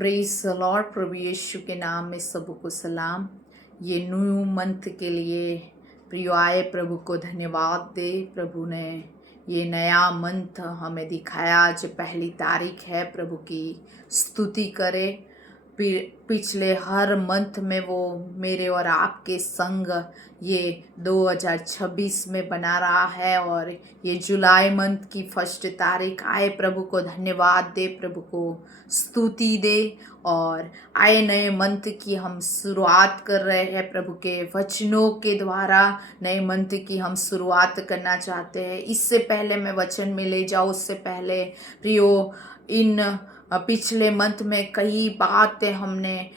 Praise the lord. प्रभु यीशु के नाम में सबको सलाम। ये न्यू मंथ के लिए प्रियो आए प्रभु को धन्यवाद दे। प्रभु ने ये नया मंथ हमें दिखाया। आज पहली तारीख है, प्रभु की स्तुति करे। पिछले हर मंथ में वो मेरे और आपके संग ये 2026 में बना रहा है और ये जुलाई मंथ की फर्स्ट तारीख आए। प्रभु को धन्यवाद दे, प्रभु को स्तुति दे और आए नए मंथ की हम शुरुआत कर रहे हैं। प्रभु के वचनों के द्वारा नए मंथ की हम शुरुआत करना चाहते हैं। इससे पहले मैं वचन में ले जाऊँ, उससे पहले प्रियो, इन पिछले मंथ में कई बातें हमने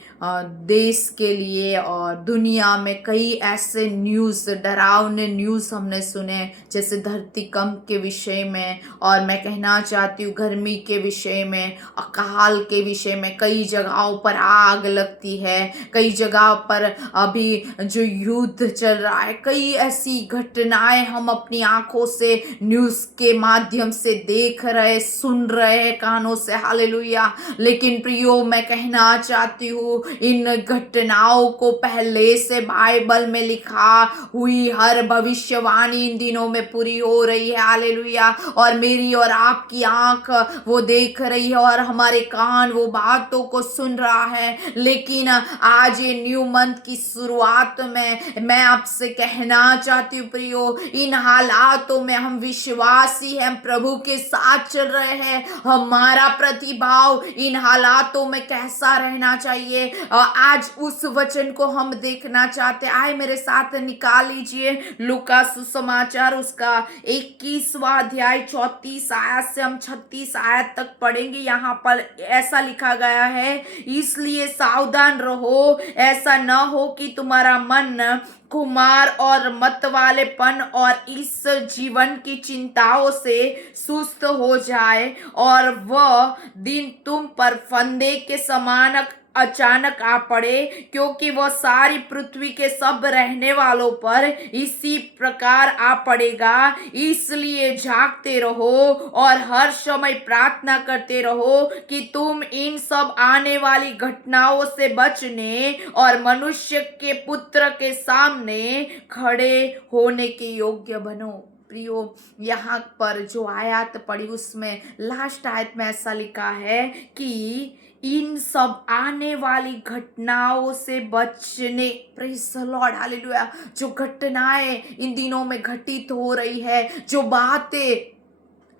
देश के लिए और दुनिया में कई ऐसे न्यूज़, डरावने न्यूज़ हमने सुने, जैसे धरती कंप के विषय में, और मैं कहना चाहती हूँ गर्मी के विषय में, अकाल के विषय में। कई जगहों पर आग लगती है, कई जगह पर अभी जो युद्ध चल रहा है, कई ऐसी घटनाएं हम अपनी आंखों से न्यूज़ के माध्यम से देख रहे, सुन रहे हैं कानों से। हालेलुया। लेकिन प्रियो, मैं कहना चाहती हूँ इन घटनाओं को पहले से बाइबल में लिखा हुई हर भविष्यवाणी इन दिनों में पूरी हो रही है। हालेलुया। और मेरी और आपकी आंख वो देख रही है और हमारे कान वो बातों को सुन रहा है। लेकिन आज ये न्यू मंथ की शुरुआत में मैं आपसे कहना चाहती हूँ प्रियो, इन हालातों में हम विश्वासी हैं, प्रभु के साथ चल रहे हैं। हमारा प्रतिभाव इन हालातों में कैसा रहना चाहिए, आज उस वचन को हम देखना चाहते। आए मेरे साथ निकाल लीजिए लूका सुसमाचार, उसका 21वां अध्याय 34 आयत से हम 36 आयत तक पढ़ेंगे। यहाँ पर ऐसा लिखा गया है, इसलिए सावधान रहो, ऐसा न हो कि तुम्हारा मन खुमार और मतवालेपन और इस जीवन की चिंताओं से सुस्त हो जाए और वह दिन तुम पर फंदे के समान अचानक आ पड़े, क्योंकि वह सारी पृथ्वी के सब रहने वालों पर इसी प्रकार आ पड़ेगा। इसलिए जागते रहो और हर समय प्रार्थना करते रहो कि तुम इन सब आने वाली घटनाओं से बचने और मनुष्य के पुत्र के सामने खड़े होने के योग्य बनो। प्रियो, यहाँ पर जो आयत पढ़ी उसमें लास्ट आयत में ऐसा लिखा है कि इन सब आने वाली घटनाओं से बचने। Praise the Lord, hallelujah. जो घटनाएं इन दिनों में घटित हो रही है, जो बातें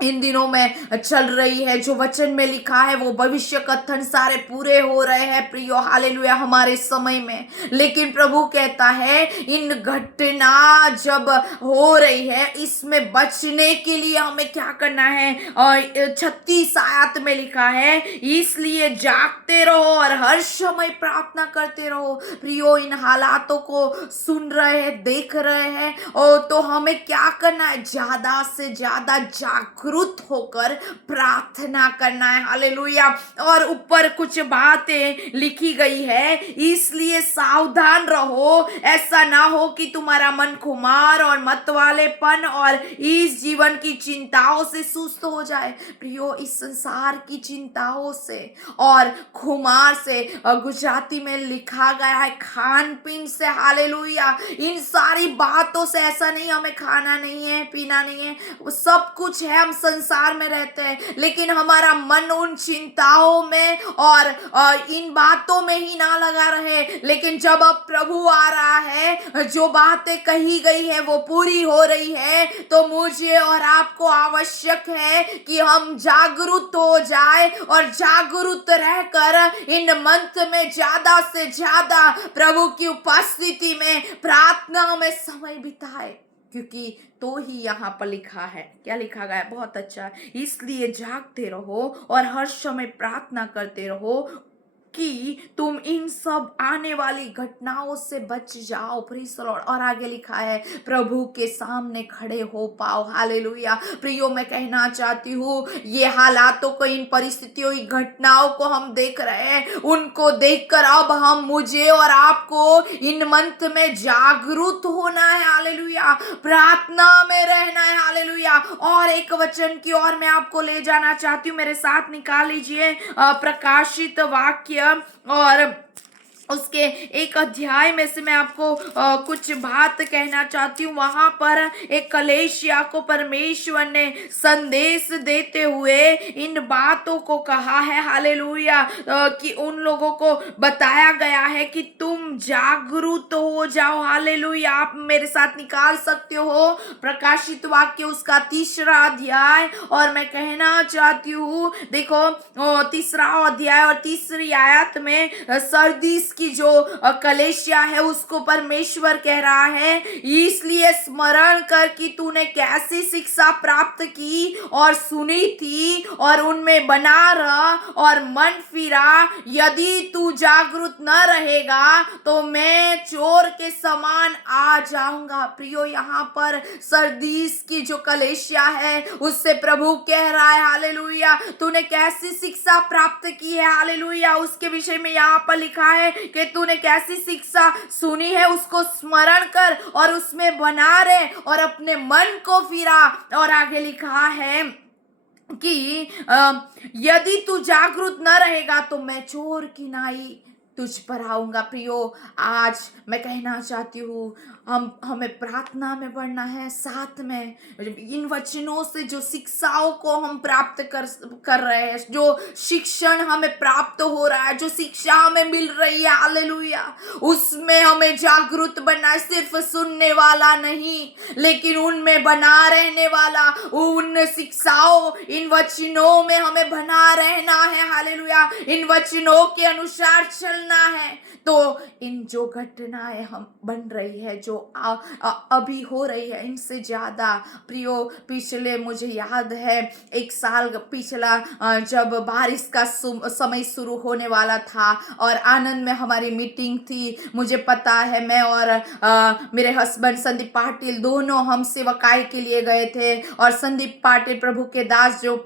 इन दिनों में चल रही है, जो वचन में लिखा है, वो भविष्य कथन सारे पूरे हो रहे हैं प्रियो, हालेलुया, हमारे समय में। लेकिन प्रभु कहता है इन घटना जब हो रही है, इसमें बचने के लिए हमें क्या करना है। और 36 आयत में लिखा है, इसलिए जागते रहो और हर समय प्रार्थना करते रहो। प्रियो, इन हालातों को सुन रहे हैं, देख रहे हैं, और तो हमें क्या करना है, ज्यादा से ज्यादा जागरूक होकर प्रार्थना करना है। हालेलुया। और ऊपर कुछ बातें लिखी गई है, इसलिए सावधान रहो, ऐसा ना हो कि तुम्हारा मन खुमार और मतवालेपन और इस जीवन की चिंताओं से सुस्त हो जाए। प्रियो, इस संसार की चिंताओं से और खुमार से, गुजराती में लिखा गया है खान पीन से। हालेलुया। इन सारी बातों से, ऐसा नहीं हमें खाना नहीं है, पीना नहीं है, वो सब कुछ है, हम संसार में रहते हैं, लेकिन हमारा मन उन चिंताओं में और इन बातों में ही ना लगा रहे। लेकिन जब अब प्रभु आ रहा है, जो बातें कही गई है वो पूरी हो रही है, तो मुझे और आपको आवश्यक है कि हम जागरूक हो जाए और जागरूक रहकर इन मंथ में ज्यादा से ज्यादा प्रभु की उपस्थिति में प्रार्थना में समय बिताए, क्योंकि तो ही यहाँ पर लिखा है, क्या लिखा गया है, बहुत अच्छा। इसलिए जागते रहो और हर समय प्रार्थना करते रहो कि तुम इन सब आने वाली घटनाओं से बच जाओ। Praise the Lord. और आगे लिखा है प्रभु के सामने खड़े हो पाओ। हालेलुया। प्रियो, मैं कहना चाहती हूँ ये हालातों को, इन परिस्थितियों, इन घटनाओं को हम देख रहे हैं, उनको देखकर अब हम, मुझे और आपको इन मंथ में जागरूक होना है। हालेलुया। प्रार्थना में रहना है। हालेलुया। और एक वचन की ओर मैं आपको ले जाना चाहती हूँ, मेरे साथ निकाल लीजिए प्रकाशित वाक्य, और उसके एक अध्याय में से मैं आपको कुछ बात कहना चाहती हूँ। वहां पर एक कलीसिया को परमेश्वर ने संदेश देते हुए इन बातों को कहा है। हालेलुया। कि उन लोगों को बताया गया है कि तुम जागरूक हो जाओ। हालेलुया। आप मेरे साथ निकाल सकते हो प्रकाशित वाक्य उसका 3रा अध्याय, और मैं कहना चाहती हूँ, देखो 3रा अध्याय और 3री आयत में सरदीस की जो कलेशिया है उसको परमेश्वर कह रहा है, इसलिए स्मरण कर कि तूने कैसी शिक्षा प्राप्त की और सुनी थी, और उनमें बना रहा और मन फिरा। यदि तू जागरूक न रहेगा तो मैं चोर के समान आ जाऊंगा। प्रियो, यहाँ पर सरदीस की जो कलेशिया है उससे प्रभु कह रहा है, हालेलुया, तूने कैसी शिक्षा प्राप्त की है। हालेलुया। उसके विषय में यहाँ पर लिखा है कि तूने कैसी शिक्षा सुनी है उसको स्मरण कर और उसमें बना रहे और अपने मन को फिरा। और आगे लिखा है कि यदि तू जागरूक न रहेगा तो मैं चोर की नाई तुझ पर आऊंगा। प्रियो, आज मैं कहना चाहती हूँ हमें प्रार्थना में बढ़ना है, साथ में इन वचनों से जो शिक्षाओं को हम प्राप्त कर रहे हैं, जो शिक्षण हमें प्राप्त हो रहा है, जो शिक्षा हमें मिल रही है, हालेलुया, उसमें हमें जागरूक बनना है। सिर्फ सुनने वाला नहीं, लेकिन उनमें बना रहने वाला, उन शिक्षाओं, इन वचनों में हमें बना रहना है। हालेलुया। इन वचनों के अनुसार चलना है। तो इन जो घटनाएं हम बन रही है, जो अभी हो रही है, इनसे ज्यादा प्रियो, पिछले मुझे याद है 1 साल पिछला जब बारिश का समय शुरू होने वाला था और आनंद में हमारी मीटिंग थी, मुझे पता है मैं और मेरे हस्बैंड संदीप पाटिल दोनों हम सेवकाई के लिए गए थे। और संदीप पाटिल प्रभु के दास जो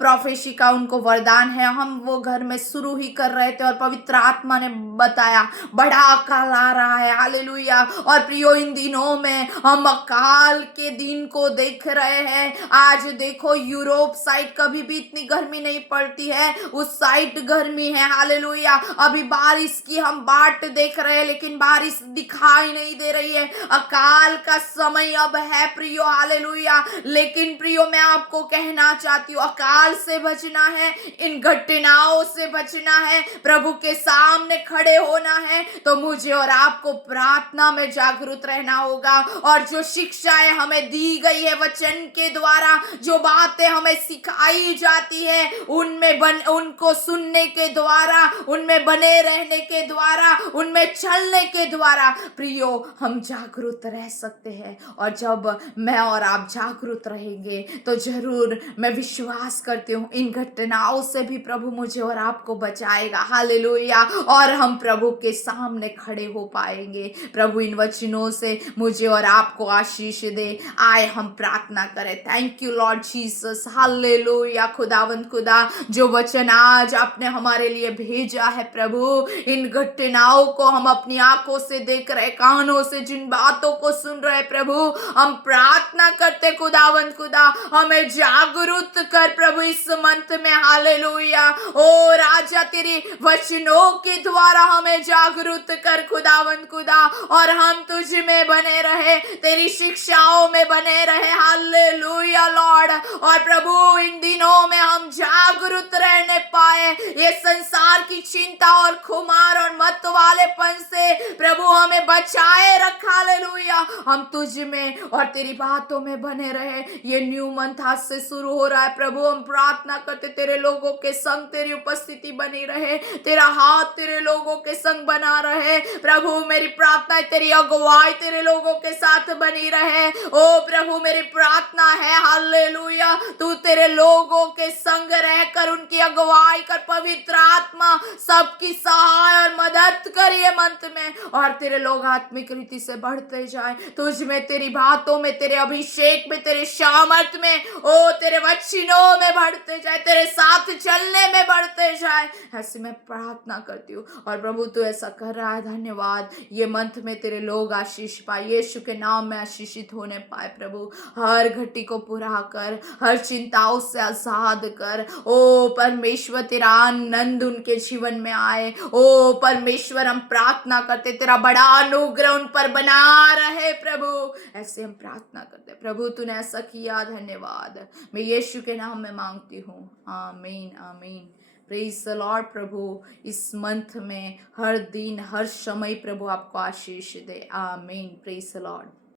प्रोफेसी का उनको वरदान है, हम वो घर में शुरू ही कर रहे थे और पवित्र आत्मा ने बताया बड़ा अकाल आ रहा है। हालेलुया। और प्रियो, इन दिनों में हम अकाल के दिन को देख रहे हैं। आज देखो यूरोप साइड कभी भी इतनी गर्मी नहीं पड़ती है, उस साइड गर्मी है। हालेलुया। अभी बारिश की हम बाट देख रहे हैं लेकिन बारिश दिखाई नहीं दे रही है। अकाल का समय अब है प्रियो। हालेलुया। लेकिन प्रियो, मैं आपको कहना चाहती हूँ अकाल से बचना है, इन घटनाओं से बचना है, प्रभु के सामने खड़े होना है, तो मुझे और आपको प्रार्थना में जागरूक रहना होगा। और जो शिक्षाएं हमें दी गई है वचन के द्वारा, जो बातें हमें सिखाई जाती है, उनको सुनने के द्वारा, उनमें बने रहने के द्वारा, उनमें चलने के द्वारा प्रियो हम जागरूक रह सकते हैं। और जब मैं और आप जागरूक रहेंगे तो जरूर मैं विश्वास करती हूँ इन घटनाओं से भी प्रभु मुझे और आपको बचाएगा। हालेलुया। और हम प्रभु के सामने खड़े हो पाएंगे। प्रभु इन वचनों से मुझे और आपको आशीष दे। आए हम प्रार्थना करें। Thank you Lord Jesus. Hallelujah. खुदावंद खुदा, जो वचन आज आपने हमारे लिए भेजा है प्रभु, इन घटनाओं को हम अपनी आंखों से देख रहे, कानों से जिन बातों को सुन रहे प्रभु, हम प्रार्थना करते खुदावंद खुदा हमें जागरूक कर प्रभु इस मंथ में। हालेलुया। ओ राजा, तेरी वचनों के द्वारा हमें जागरूक कर खुदावंद खुदा, और हम तुझ में बने रहे, तेरी शिक्षाओं में बने रहे। Hallelujah Lord. और प्रभु इन दिनों में हम जागरूक रहने पाए, ये संसार की चिंता और खुमार और मत वालेपन से प्रभु हमें बचाए रखा। हालेलुया। हम तुझ में और तेरी बातों में बने रहे। ये न्यू मंथ आज से शुरू हो रहा है प्रभु, हम प्रार्थना करते तेरे लोगों के संग तेरी उपस्थिति बनी रहे, तेरा हाथ तेरे लोगों के संग बना रहे प्रभु। मेरी प्रार्थना है तेरी अगुवाई तेरे लोगों के साथ बनी रहे। ओ प्रभु मेरी प्रार्थना है हालेलुया, तू तेरे लोगों के संग रहकर उनकी अगुवाई कर। पवित्र आत्मा सबकी सहाय और मदद करिए मंथ में, और तेरे लोग आत्मिक रीति से बढ़ते जाए तुझ में, तेरी बातों में, तेरे अभिषेक में, तेरे सामर्थ में, ओ तेरे वचनों में बढ़ते जाए, तेरे साथ चलने में बढ़ते जाए। ऐसे मैं प्रार्थना करती हूँ और प्रभु तू ऐसा कर रहा है, धन्यवाद। ये मंथ में तेरे लोग आशीष पाए, यीशु के नाम में आशीषित होने पाए प्रभु। हर घटी को पूरा कर, हर चिंताओं से आजाद कर। ओ परमेश्वर तेरा आनंद उनके जीवन में आए। ओ परमेश्वर हम प्रार्थना करते तेरा बड़ा अनुग्रह उन पर बना रहे प्रभु। ऐसे हम प्रार्थना करते प्रभु, तूने ऐसा किया, धन्यवाद। मैं यीशु के नाम में मांगती हूँ, आमीन आमीन। Praise the lord. प्रभु इस मंथ में हर दिन हर समय प्रभु आपको आशीष दे, आमीन। Praise the Lord.